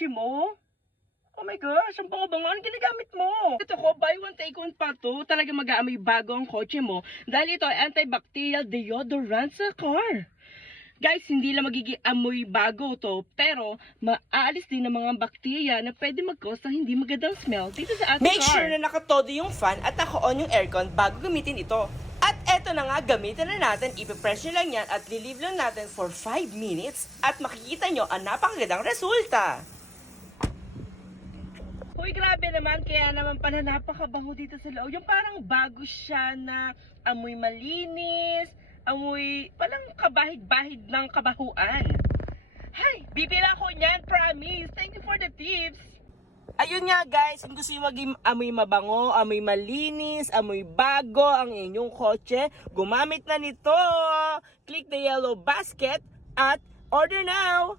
kotse mo? Oh my gosh, ang bango-bango. Ano ginagamit mo? Ito ko, buy one, take one pa to. Talaga mag-aamoy bago ang kotse mo. Dahil ito ay antibacterial deodorant sa car. Guys, hindi lang magiging amoy bago to, pero maaalis din ng mga bakterya na pwede mag-cause ng hindi magandang smell dito sa ating car. Make sure na nakatodo yung fan at naka-on yung aircon bago gamitin ito. At eto na nga, gamitin na natin, ipipress nyo lang yan at lilive lang natin for 5 minutes at makikita nyo ang napakagandang resulta. Uy, grabe naman. Kaya naman pala napakabango dito sa loob. Yung parang bago siya na amoy malinis, amoy palang kabahid-bahid ng kabahuan. Hay, bibila ko niyan, promise. Thank you for the tips. Ayun nga guys, kung gusto nyo maging amoy mabango, amoy malinis, amoy bago ang inyong kotse, gumamit na nito. Click the yellow basket at order now.